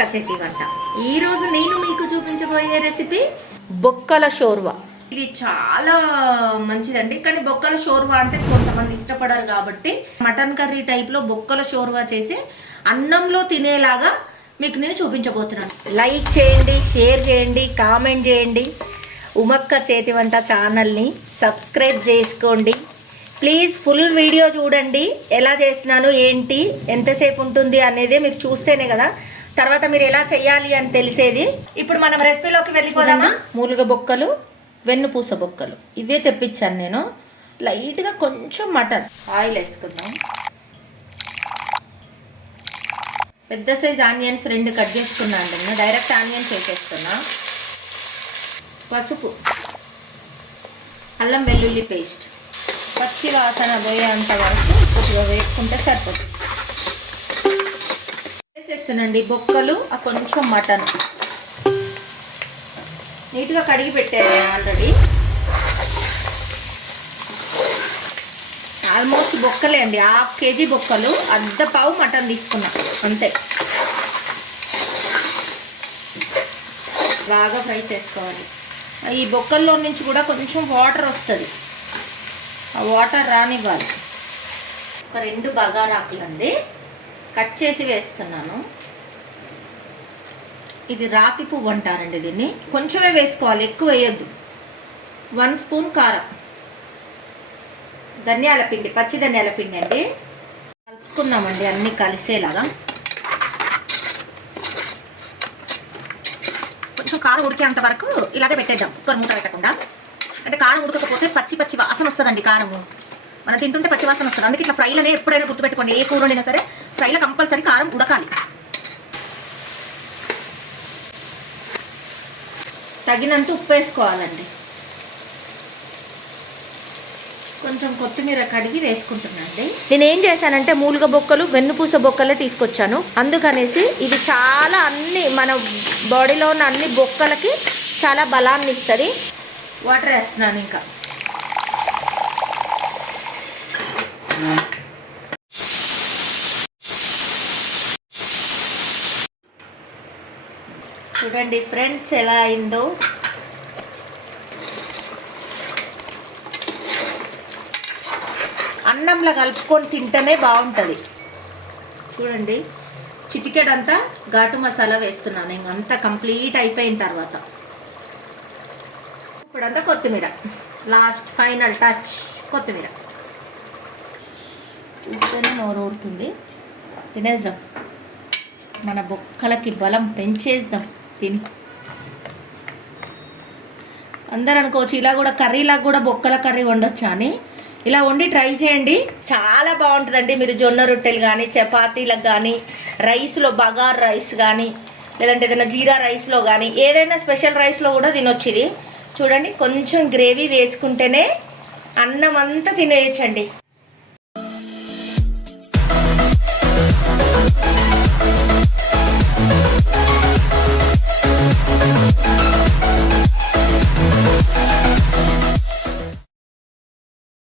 ఉమక్క చేతి వంట. ఈరోజు నేను మీకు చూపించబోయే రెసిపీ బొక్కల షోర్వా. ఇది చాలా మంచిదండి, కానీ బొక్కల షోర్వా అంటే కొంతమంది ఇష్టపడరు కాబట్టి మటన్ కర్రీ టైప్లో బొక్కల షోర్వా చేసి అన్నంలో తినేలాగా మీకు నేను చూపించబోతున్నాను. లైక్ చేయండి, షేర్ చేయండి, కామెంట్ చేయండి. ఉమక్క చేతి వంట ఛానల్ని సబ్స్క్రైబ్ చేసుకోండి ప్లీజ్. ఫుల్ వీడియో చూడండి, ఎలా చేస్తున్నాను ఏంటి ఎంతసేపు ఉంటుంది అనేది మీరు చూస్తేనే కదా తర్వాత మీరు ఎలా చేయాలి అని తెలిసేది. ఇప్పుడు మనం రెసిపీలోకి వెళ్ళిపోదామా. మూలుగ బొక్కలు, వెన్నుపూస బొక్కలు ఇవే తెప్పించాను నేను. లైట్గా కొంచెం మటన్ ఆయిల్ వేసుకుందాం. పెద్ద సైజ్ ఆనియన్స్ 2 కట్ చేసుకున్నాను నేను. డైరెక్ట్ ఆనియన్స్ వేసేస్తున్నా. పసుపు, అల్లం వెల్లుల్లి పేస్ట్, పచ్చి వాసన పోయేంత వరకు కొద్దిగా వేసుకుంటే సరిపోతుంది. వేసేస్తానండి బొక్కలు, కొంచెం మటన్ నీట్గా కడిగి పెట్టాను ఆల్రెడీ. ఆల్మోస్ట్ బొక్కలే అండి, 1/2 kg బొక్కలు, అర్ధ పావు మటన్ తీసుకున్నా అంతే. బాగా ఫ్రై చేసుకోవాలి. ఈ బొక్కల్లో నుంచి కూడా కొంచెం వాటర్ వస్తుంది, ఆ వాటర్ రానివ్వాలి. ఒక 2 బగారాకులు అండి కట్ చేసి వేస్తున్నాను. ఇది రాతి పువ్వు అంటారండి దీన్ని. కొంచెమే వేసుకోవాలి, ఎక్కువ వేయద్దు. 1 స్పూన్ కారం, ధనియాల పిండి, పచ్చి ధనియాల పిండి అండి. కలుపుకున్నామండి అన్నీ కలిసేలాగా. కొంచెం కారం ఉడికేంత వరకు ఇలాగే పెట్టేద్దాం, కుక్కర్ మూట పెట్టకుండా. అంటే కారం ఉడకకపోతే పచ్చి వాసన వస్తుందండి. కారము మనం తింటుంటే పచ్చి వాసన వస్తుంది. అందుకే ఇట్లా ఫ్రైలోనే ఎప్పుడైనా గుర్తుపెట్టుకోండి, ఏ కూర వండినా సరే ఫ్రైలో కంపల్సరీ కారం ఉడకాలి. తగినంత ఉప్పు వేసుకోవాలండి. కొంచెం కొత్తిమీర కడిగి వేసుకుంటున్నాండి. నేను ఏం చేశానంటే మూలుగ బొక్కలు, వెన్నుపూస బొక్కలే తీసుకొచ్చాను. అందుకనేసి ఇది చాలా అన్ని మన బాడీలో ఉన్న అన్ని బొక్కలకి చాలా బలాన్ని ఇస్తుంది. వాటర్ వేస్తున్నాను ఇంకా. చూడండి ఫ్రెండ్స్ ఎలా అయిందో. అన్నంలో కలుపుకొని తింటేనే బాగుంటుంది. చూడండి చిటికెడంతా ఘాటు మసాలా వేస్తున్నాను. ఇంకంతా కంప్లీట్ అయిపోయిన తర్వాత ఇప్పుడంతా కొత్తిమీర, లాస్ట్ ఫైనల్ టచ్ కొత్తిమీర. చూస్తేనే నోరు ఊరుతుంది. తినేద్దాం, మన బొక్కలకి బలం పెంచేద్దాం తిని. అందరూ అనుకోవచ్చు ఇలా కూడా కర్రీలాగా కూడా బొక్కల కర్రీ వండొచ్చా అని. ఇలా వండి ట్రై చేయండి, చాలా బాగుంటుందండి. మీరు జొన్న రొట్టెలు కానీ, చపాతీలకు కానీ, రైస్లో బగార్ రైస్ కానీ, లేదంటే ఏదైనా జీరా రైస్లో కానీ, ఏదైనా స్పెషల్ రైస్లో కూడా తినొచ్చు ఇది. చూడండి కొంచెం గ్రేవీ వేసుకుంటేనే అన్నం అంతా తినేయచ్చండి.